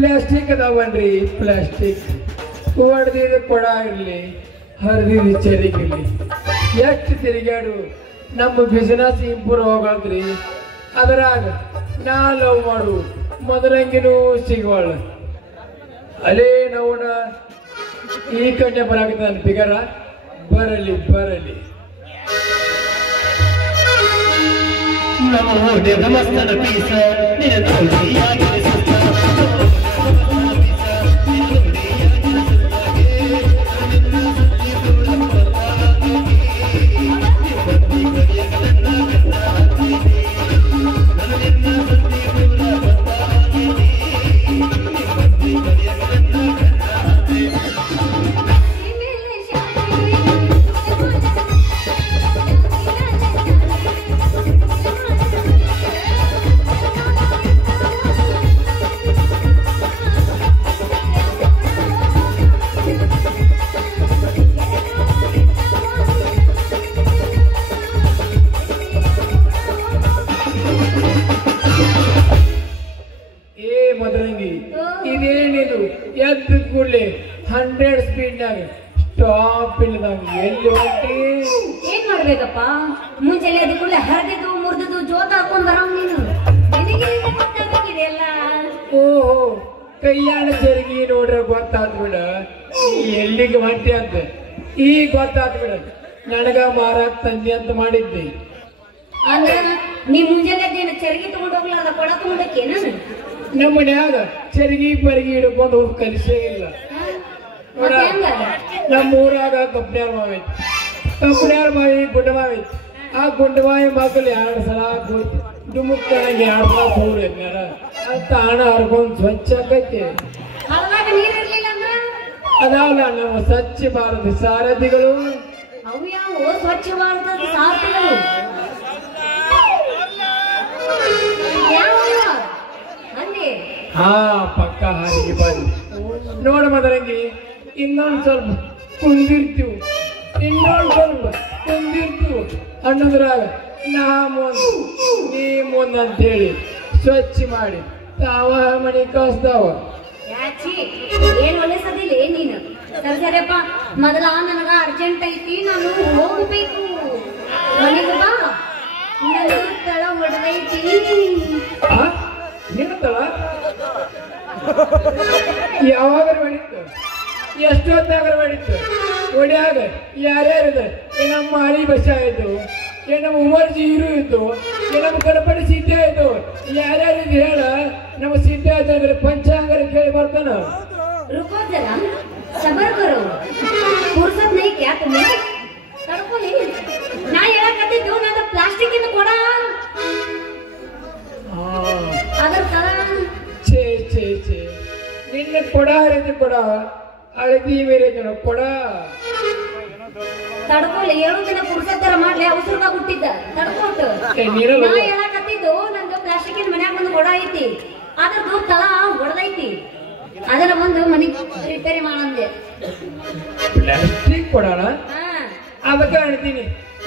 Plastic ಅದಾವನ್ರಿ, plastic ಹೊಡೆದಿದ ಕೊಡ ಇರಲಿ, ಹರಿದಿದ ಚರಿಗಿರ್ಲಿ, ಎಷ್ಟು ತಿರುಗಾಡು ನಮ್ಮ ಬಿಸಿನೆಸ್ ಇಂಪ್ರೂವ್ ಹೋಗಲ್ರಿ. ಅದ್ರಾಗ ನಾ ಲವ್ ಮಾಡು ಮೊದಲಂಗಿನೂ ಸಿಗುವಳ ಅಲೇ ನೋಡ ಈ ಕಡೆ ಬರಾಕತ್ತ ನನ್ನ ಫಿಗರ ಬರಲಿ ಬರಲಿ. ನಮಸ್ಕಾರ ಪೀಸ ಇದೇನಿದು ಎದ್ದು ಕೂಡಲೇ 100 ಸ್ಪೀಡ್ನಾಗ ಸ್ಟಾಪ್ ಇಲ್ಲದಾಗ ಎಲ್ಲಿ ಹೊಂಟಿ ಏನ್ ಮಾಡ್ಬೇಕಪ್ಪ? ಮುಂಚೆಲೆ ಅದು ಕೂಡಲೇ ಹರಿದಿದ್ದು ಮುರಿದಿದ್ದು ಜೋತ ಹಾಕೊಂಡ್ ಬರೋಂಗ್ ನೀನು ಗೊತ್ತಾಗಿದೆಯಲ್ಲ. ಓಹೋ ಕೈಯಾಣ ಜರುಗಿ ನೋಡ್ರೆ ಗೊತ್ತಾದ್ಬಿಡ ಎಲ್ಲಿಗೆ ಹೊಂಟಿ ಅಂತ. ಈಗ ಗೊತ್ತಾದ್ಬಿಡ ನನಗ ಮಾರಾಕ್ ತಂದೆ ಅಂತ ಮಾಡಿದ್ದೆ. ಅಂದ್ರ ನೀ ಮುಂಜಾನೆ ಅದೇನು ಚರಗಿ ತಗೊಂಡ್ ಹೋಗ್ಲಾರ್ದ ಕೊಡ ತಗೊಂಡಕ್ಕೆ ನಾನು ನಮ್ಮ ಮನ್ಯಾಗ ಚರಗಿ ಪರಿಗಿ ಹಿಡ್ಕೊಂಡು ಹೋಗಿ ಕಲಿಸೇ ಇಲ್ಲ. ನಮ್ಮ ಊರಾಗ ಕಬ್ಬಿಣ್ಯಾರ ಮಾವೈತಿ, ಕಬ್ಬಿಣ್ಯಾರ ಮಾವಿ ಗುಡ್ಡ ಮಾವೈತಿ. ಆ ಗುಡ್ಡಮಾಯಿ ಮಕ್ಕಳು 2 ಸಲ ಡುಮುಕ್ 2 ಸಲ ಸೂರು ಅಂತ ಹಣ ಹರ್ಕೊಂಡು ಸ್ವಚ್ಛ ಆಕೈತಿ. ಅದಾವಲ್ಲ ನಮ್ಮ ಸ್ವಚ್ಛ ಭಾರತ ಸಾರಥಿಗಳು. ಅವು ಯಾವ ಸ್ವಚ್ಛ ಭಾರತದ ಸಾರಥಿಗಳು? ಹಾ ಪಕ್ಕ ಹಾರಿಗೆ ಬಂದು ನೋಡ ಮದರಂಗಿ ಇನ್ನೊಂದು ಸ್ವಲ್ಪ ಕುಂದಿರ್ತೀವಿ, ಇನ್ನೊಂದು ಸ್ವಲ್ಪ ಕುಂದಿರ್ತೀವಿ ಅನ್ನೋದ್ರಾಗ ನಾ ಮುಂದ್ ನೀ ಮುಂದ್ ಅಂತೇಳಿ ಸ್ವಚ್ಛ ಮಾಡಿ ತಾವ ಮನೆ ಕಳಿಸ್ತಾವ. ಏನ್ ಒಳ್ಳೆಸದಿಲ್ಲ ನೀನು. ಸರಿಸರಿಯಪ್ಪ, ಮೊದಲ ನನಗ ಅರ್ಜೆಂಟ್ ಐತಿ, ನಾನು ಹೋಗ್ಬೇಕು. ಮನೆಗೆ ಬಾ, ನನ್ನ ತಳ ಹೊಡೆದೈತಿ. ನಿನ್ನ ತಳ ಯಾವಾಗ ಮಾಡಿತ್ತು, ಎಷ್ಟೊತ್ತಾಗ ಮಾಡಿತ್ತು ಒಡ್ಯಾಗ ಯಾರ್ಯಾರಿದೆ? ನಮ್ಮ ಹಳಿ ಬಸ ಆಯ್ತು, ನಮ್ಮ ಉಮರ್ಜಿ ಇರು ಇತ್ತು, ನಮ್ಮ ಗಣಪತಿ ಸಿದ್ಧ ಆಯ್ತು. ಯಾರ್ಯಾರಿದ್ ಹೇಳ? ನಮ್ಮ ಸಿದ್ಧ ಆಯ್ತು ಪಂಚಾಂಗರ ಕೇಳಿ ಬರ್ತಾನ. रुको जरा, सबर करो. फुर्सत नहीं क्या तुम्हें? तड़को नहीं. ना यार कहते दो ना तो प्लास्टिक की तो कोड़ा. अगर करा छे छे छे निन्ने कोड़ा रहते कोड़ा अड़ती मेरे जनो कोड़ा. तड़को ले यारों के ना फुर्सत तेरा मार ले उसे रुका गुट्टी दा तड़को तो. ना यार कहते दो ना तो प्लास्टिक की मना बंद कोड़ा आई थी. अगर दो तला बढ़ गई थी. ಅದರ ಒಂದು ಮನಿ ರಿಪೇರಿ ಮಾಡಂದೆ. ಪ್ಲಾಸ್ಟಿಕ್ ಕೊಡೋಣ ಅದಕ್ಕೆ ಹೇಳ್ತೀನಿ.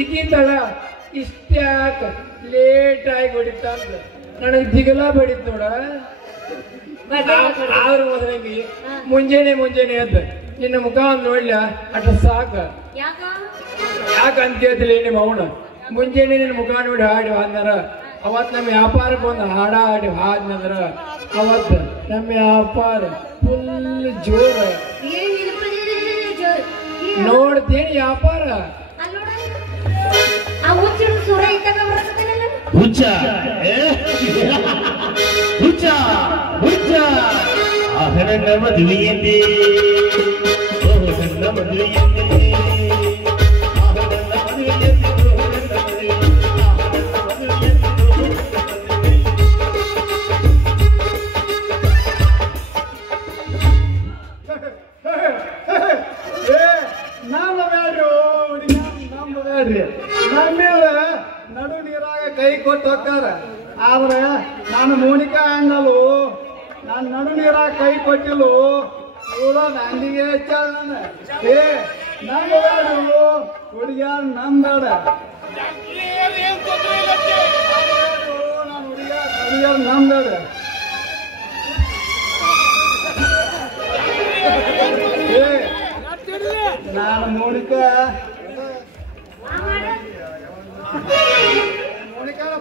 ಇದ್ದಿದ್ದಳ ಇಷ್ಟ್ಯಾಕ ಲೇಟ್ ಆಗಿ ಹೊಡಿತಾ ಅಂತ ನನಗೆ ದಿಗಲ ಬಡಿತ್ ನೋಡ. ಆದ್ರೂ ಮೊದಲಿಗೆ ಮುಂಜಾನೆ ಎದ್ದು ನಿನ್ನ ಮುಖ ನೋಡ್ಲ ಅಟ ಸಾಕ. ಯಾಕಂತ ಕೇಳ್ತಿಲ್ಲ ನಿಮ್ಮ ಅವನ ಮುಂಜಾನೆ ನಿನ್ನ ಮುಖ ನೋಡಿ ಹಾಡಿ ಹಾಡ್ನಾರ ಅವತ್ ನಮ್ಮ ವ್ಯಾಪಾರಕ್ಕೆ ಒಂದು ಹಾಡ ಹಾಡಿ ಹಾಡ್ನಂದ್ರ ಅವತ್ತು ನಮ್ಮ ವ್ಯಾಪಾರ ಫುಲ್ ಜೋರ ನೋಡ್ತೀನಿ. ವ್ಯಾಪಾರ ಮದುವೆಯಂತೆ ನಮ್ಮೇಲೆ ನಡು ನೀರಾಗ ಕೈ ಕೊಟ್ಟು ಹೋಗ್ತಾರ. ಆದ್ರೆ ನಾನು ಮೋನಿಕಾ ಹಂಗಲು, ನಾನು ನಡು ನೀರಾಗ ಕೈ ಕೊಟ್ಟಿಲು, ಪೂರ ದಂಡಿಗೆ ಹೆಚ್ಚಾಳ ನಾನು. ನಂಬೇಡು ಹುಡುಗಿಯಾರ ನಂಬೇಡ, ನಾನು ಹುಡುಗಿಯಾರ ನಂಬೇಡ. ನಾನು ಮೋನಿಕಾನ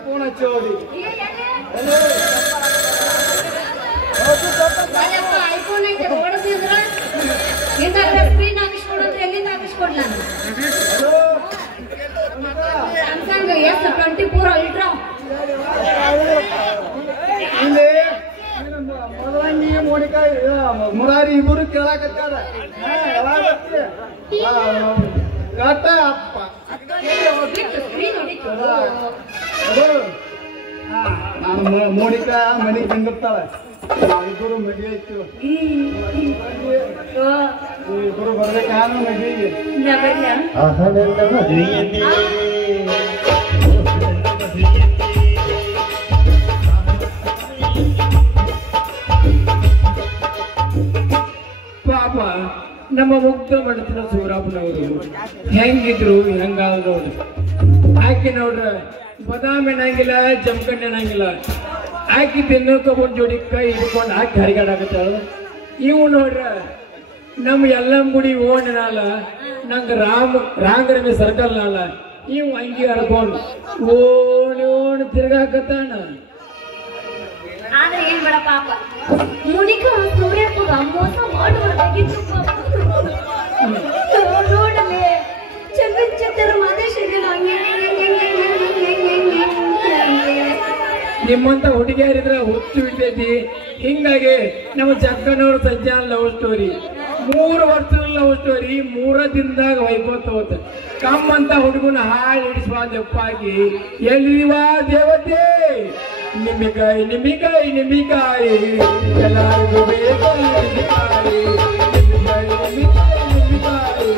ಫೋನ್ ಹಚ್ಚೋದಿ ಐಫೋನ್ ಐತೆ ಓಡಿಸಿದ್ರ ಸ್ಕ್ರೀನ್ ಹಾಕಿಸ್ಕೊಡಂದ್ರೆ ಎಲ್ಲಿಂದ ಹಾಕಿಸ್ಕೊಡ್ಲ ಸ್ಯಾಮ್ಸಂಗ್ S24 ಅಲ್ಟ್ರಾ. ಇಲ್ಲಿ ಮೊದಲಂಗಿ ಮೋನಿಕಾ ಮುರಾರಿ ಇಬ್ಬರು ಕೇಳಾಕತ್ತಾರ. ಕಟ್ಟ ಅಪ್ಪ ನಾನು ಮೋನಿಕಾ ಮನೆಗೆ ಬಂದಿರ್ತಾಳೆ. ಇಬ್ಬರು ಮದುವೆ ಇತ್ತು, ಇಬ್ಬರು ಬರ್ಬೇಕಾದ ಮದುವೆಗೆ. ಪಾಪ ನಮ್ಮ ಮುಗ್ಧ ಮಡತಿನ ಸೂರಪ್ಪನವರು ಹೆಂಗಿದ್ರು ಹೆಂಗಾದ್ರು ನೋಡ್ರಿ. ಆಕೆ ನೋಡ್ರ ಬದಾಮಿ ಅನ್ನಂಗಿಲ್ಲ, ಜಮಖಂಡಿ ಅನ್ನಂಗಿಲ್ಲ. ಆಕಿ ತಿನ್ನೋಕೊಂಡ್ ಜೋಡಿ ಕೈ ಹಿಡ್ಕೊಂಡು ಹಾಕಿ ಹರಿಗಾಡಕತ್ತಾಳ. ಇವು ನೋಡ್ರ ನಮ್ಮ ಯಲ್ಲಂಗುಡಿ ಓಣನಲ್ಲ, ನಂಗೆ ರಾಂಗರಮಿ ಸರ್ಕಲ್ ನಲ್ಲ, ಇವು ಅಂಗಿ ಹರ್ಕೊಂಡು ಓಣಿ ತಿರ್ಗಾಕತ್ತಾನ. ಆದ್ರೆ ಏನ್ ಬೇಡ ಪಾಪ ಮುನಿಕಾ ಸೂರ್ಯಪ್ಪಗ ಮೋಸ ಮಾಡುವದಾಗಿತ್ತು. ನೋಡಲೆ ಚಂದ್ರ ಮಾದೇಶಿಗೆ ನಿಮ್ಮಂತ ಹುಡುಗಿಯರಿದ್ರ ಹುಚ್ಚು ಬಿಟ್ಟೈತಿ. ಹಿಂಗಾಗಿ ನಮ್ಮ ಜಗ್ಗನವ್ರ ಸಜ್ಜಾನ ಲವ್ ಸ್ಟೋರಿ 3 ವರ್ಷದ ಲವ್ ಸ್ಟೋರಿ 3 ದಿನದಾಗ ವೈಕೋತ ಹೋತ. ಕಮ್ಮಂತ ಹುಡುಗನ ಹಾಳು ಹಿಡಿಸುವಾದಪ್ಪಾಗಿ ಎಲ್ಲಿವಾ ದೇವತೆ ನಿಮ್ಮಿಕಾಯಿ ನಿಮ್ಮಿಕಾಯಿ ನಿಮ್ಮಿಕಾಯಿ ಎಲ್ಲರಿಗೂ ಬೇಕು ನಿಮ್ಮಿಕಾಯಿ ನಿಮ್ಮಿಕಾಯಿ ನಿಮ್ಮಿಕಾಯಿ ನಿಮ್ಮಿಕಾಯಿ ಎಲ್ಲರಿಗೂ ಬೇಕು ನಿಮ್ಮಿಕಾಯಿ ನಿಮ್ಮಿಕಾಯಿ.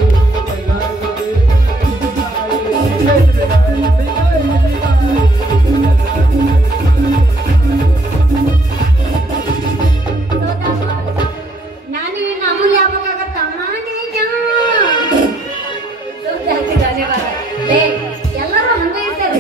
ನಾನು ಇನ್ನು ಅಮೂಲ್ಯ ಆಗ್ಬೇಕಾಗತ್ತ ಎಲ್ಲರೂ ಹಂಗ ಇರ್ತಾರೆ.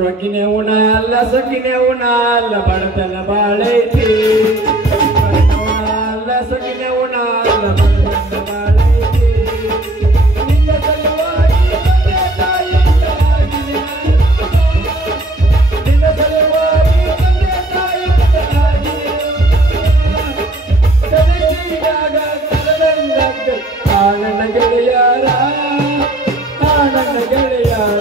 ರೊಕ್ಕಿನೇ ಉಣ ಅಲ್ಲ ಸೊಕ್ಕಿನೇ ಉಣ ಅಲ್ಲ ಬಡತನ ಬಾಳೈತಿ. ಅಲ್ಲ ಸೊಕ್ಕಿನೇ ಉಣ ಅಲ್ಲ ಬಡತನ ಬಾಳೈತಿ. ನಿನ್ನ ಸಲುವಾಗಿ ತಂದೆ ತಾಯಿ ಬದಲಾಗಿದೆ. ನಿನ್ನ ಸಲುವಾಗಿ ತಂದೆ ತಾಯಿ ಬದಲಾಗಿದೆ. ತಲೆಗೀಗಾಗ ಕರದಂದಾಗ ಆನಂದ ಗೆಳೆಯಾರ ಆನಂದ ಗೆಳೆಯಾರ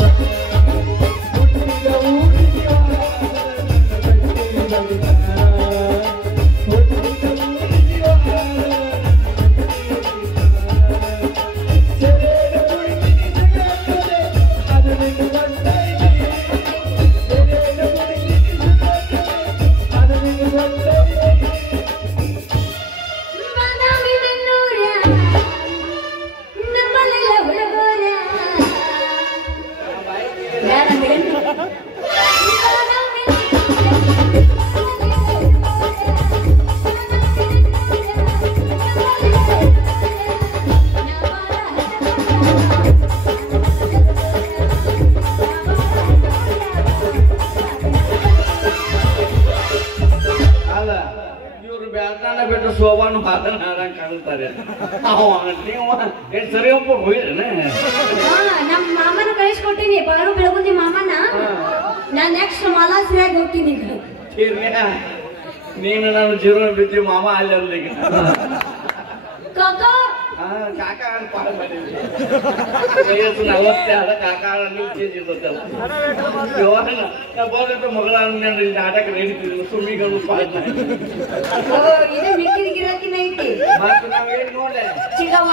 ಮಾವನು ಆದಂಗೆ ಕಾಣುತ್ತಾರೆ ಸರಿ ಒಬ್ಬ ಹೋಗಿದ್ದೇನೆ ನಮ್ಮ ಮಾಮನ ಕಳಿಸ್ಕೊಟ್ಟಿನಿ ಬಾರು ಬೆಳಗುಂದಿ ಮಾಮನ ನಾನ್ ನೆಕ್ಸ್ಟ್ ಮಾಲಾಶ್ರೀಯಾಗಿ ಹೋಗ್ತೀನಿ ನೀನು ನಾನು ಜೀವನ ಬಿದ್ದಿ ಮಾಮ ಅಲ್ಲಿ ಅಲ್ಲಿಗೆ ಕಾಕಾ ಕಾಕ ಪಾಠ ಮಾಡಿದ್ವಿ ವಯಸ್ಸು 40 ಆದ ಕಾಕ ಚೇಂಜ್ ಇರ್ತಲ್ಲ ನಾ ಬೋದಂತ ಮಗಳ ನಾಟಕ ನಡೀತಿದ್ವಿ ಸುಮ್ಮಿಗಳು ಪಾಠ ಇದು ಮಿಕ್ಕಿದ ಗಿರಾಕಿನ ಐತಿ ಮತ್ತೆ ನಾವೇನು ನೋಡೆ ಚಿಗವ್ವ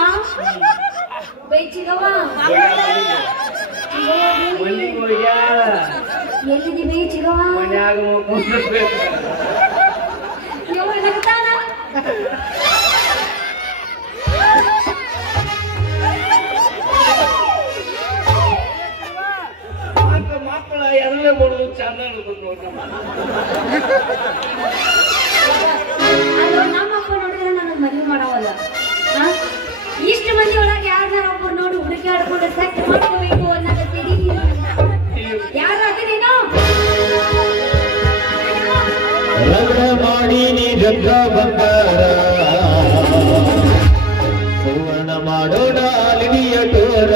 ಬೈ ಚಿಗವ್ವ ಮನೆಗೆ ಹೋಗ್ಯಾಳ ಎಲ್ಲಿದಿ ಬೈ ಚಿಗವ್ವ ಮನ್ಯಾಗ ಕುಂದಿರ್ಬೇಕು ನೀವು ನಗ್ತಾನ ಮಕ್ಕಳ ಎರಡೇ ಬರೋದು ಚಂದ ನಮ್ಮ ಅಪ್ಪ ನೋಡಿದ್ರೆ ನನಗೆ ಮದುವೆ ಮಾಡವಲ್ಲ ಇಷ್ಟು ಮಂದಿ ಒಳಗೆ ಯಾರನ್ನಾರ ಒಬ್ಬರು ನೋಡಿ ಹುಡುಕಿ ಆಡ್ಕೊಂಡು ಸೆಟ್ ಮಾಡ್ಕೋಬೇಕು ಅನ್ನಕತ್ತೀರಿ ಯಾರಾದ್ರೆ ನೀನು ಮಾಡಿ ನೀ ಗಂಗ ಬಂಗಾರ ಸುವರ್ಣ ಮಾಡೋಣ ಅಲಿನಿಯ ಟೋರ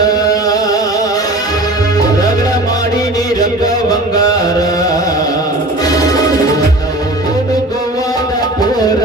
ರಗಡ ಮಾಡಿ ನೀ ರಂಗ ಬಂಗಾರ ಗೋವಾದ ಟೋರ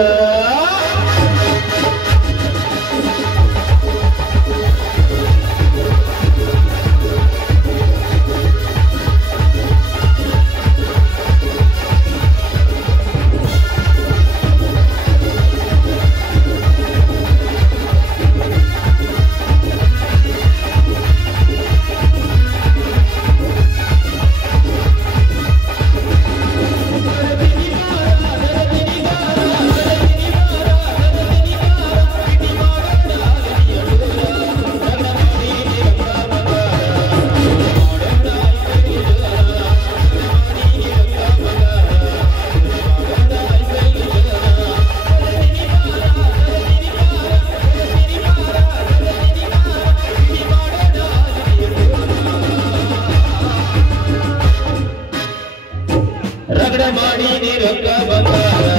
ರಗಡ ಮಾಡಿ ನೀ ರಂಗ ಬಂಗಾರ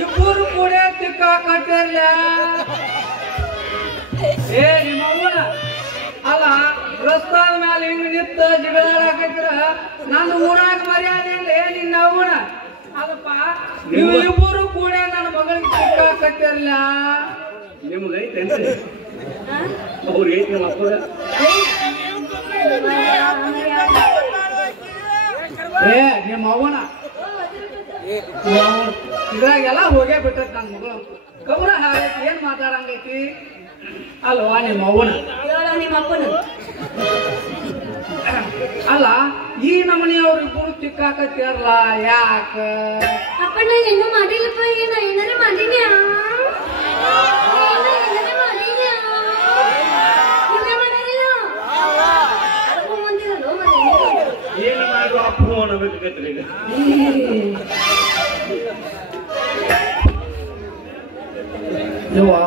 ಇಬ್ಬರು ಕೂಡ ತಿಕ್ಕಾಕಟ್ಟಿರ್ಲ ಏ ನಿಮ್ಮ ಅವ್ವನ ಅಲ್ಲ ರಸ್ತಾದ ಮೇಲೆ ಹಿಂಗ್ ನಿಂತ ಜಗಳಾಡಕತ್ತಿರ ನನ್ನ ಊರಾಗ ಮರ್ಯಾದೆ ನಿನ್ನ ಅವ್ವನ ಅದಪ್ಪ ನೀವು ಇಬ್ಬರು ಕೂಡ ನನ್ನ ಮಗಳಿಗೆ ತಿಕ್ಕಾಕಟ್ಟಿರ್ಲ ನಿಮ್ಗೈತೇನ್ರಿ ಅವ್ರಿಗೆ ನಮ್ಮ ಅಪ್ಪಗ ಏ ನಿಮ್ಮ ಅವ್ವನ ಇದ್ರಾಗೆಲ್ಲ ಹೋಗೇ ಬಿಟ್ಟತ್ ನನ್ನ ಮಗಳು ಕಬ್ರ ಏನ್ ಮಾತಾಡಂಗೈತಿ ಅಲ್ವಾ ನಿಮ್ಮ ಅವ್ವನ ನಿಮ್ಮ ಅಪ್ಪನ ಅಲ್ಲ ಈ ನಮನಿಯವ್ರು ಇಬ್ಬರು ತಿಕ್ಕಾಕತ್ಯಾರಲ್ಲ ಯಾಕ ಅಪ್ಪಣ್ಣ ಏನು ಮಾಡಿಲ್ಲಪ್ಪ ಏನಾರ ಮಾಡಿದ್ಯಾ ಏನು ಮಾಡುವ ಅಪ್ಪು ಅನ್ನಬೇಕೈತ್ರಿ ಈಗ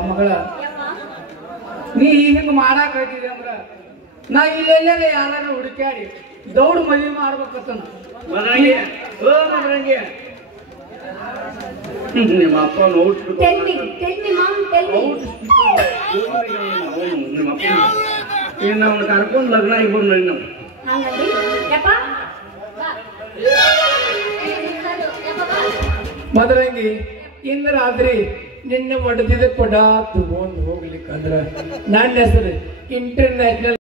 ಮಗಳ ನೀ ಹಿಂಗ ಮಾಡಾಕ್ ಹೇಳ್ತಿದ್ದೆ ಅಂದ್ರ ನಾ ಇಲ್ಲೆಲ್ಲ ಯಾರ ಹುಡುಕ್ಯಾಡಿ ದೌಡ್ ಮದ್ವಿ ಮಾಡ್ಬೇಕತ್ತ ಮದ್ರಂಗಿ ಓ ಮದ್ರಂಗಿ ನಿಮ್ಮ ಅಪ್ಪ ನೋಡ್ಬಿಟ್ಟು Tell me, mom, tell me. ನಿಮ್ಮ ಅಪ್ಪ ಇನ್ನು ಅವ್ನ ಕರ್ಕೊಂಡು ಲಗ್ನ ಇಬ್ಬರು ನೋಡಿ ನಾವು ಹಂಗಂದ್ರಿ ಯಪ್ಪ ಮದರಂಗಿ ಇಂದ್ರ ಆದ್ರಿ ನಿನ್ನ ಒಡೆದಿದ್ದ ಕೊಡ ತಗೊಂಡು ಹೋಗ್ಲಿಕ್ಕಂದ್ರ ನನ್ನ ಹೆಸರು ಇಂಟರ್ನ್ಯಾಷನಲ್